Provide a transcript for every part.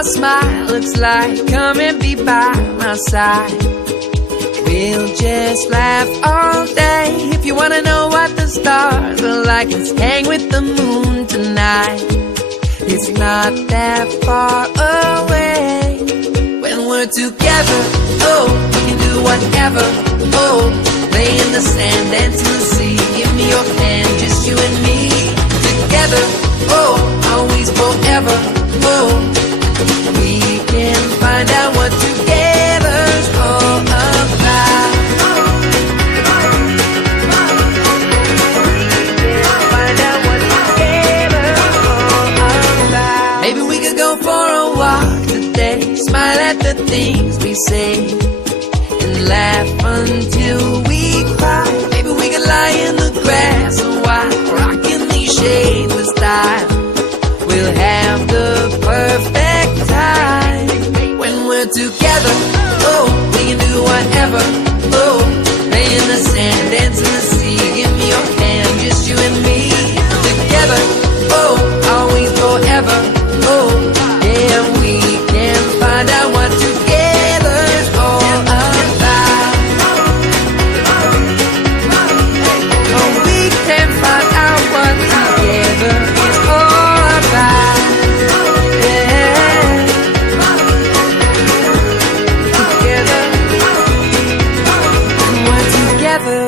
my smile looks like. Come and be by my side. We'll just laugh all day. If you wanna know what the stars are like, let's hang with the moon tonight. It's not that far away. When we're together, oh, we can do whatever. Oh, lay in the sand, dance in the sea. Give me your hand, just you and me. Together, oh, always forever. Oh, we can find out what together's all about. Find out what together's all about. Maybe we could go for a walk today. Smile at the things we say and laugh until we cry. Maybe we could lie in the grass a while, rocking these shades with style. We'll have the perfect time. When we're together, oh, we can do whatever. Oh, lay in the sand, dance in the sea. Give me your hand, just you and me. Together, oh, always forever. Oh, yeah, we can find out what together's all about. Oh, we can find out what together is all about. Yeah. Together, when we're together,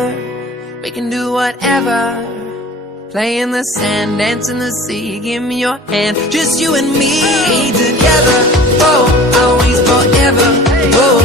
we can do whatever. Play in the sand, dance in the sea. Give me your hand, just you and me. Together, oh, always forever. Oh,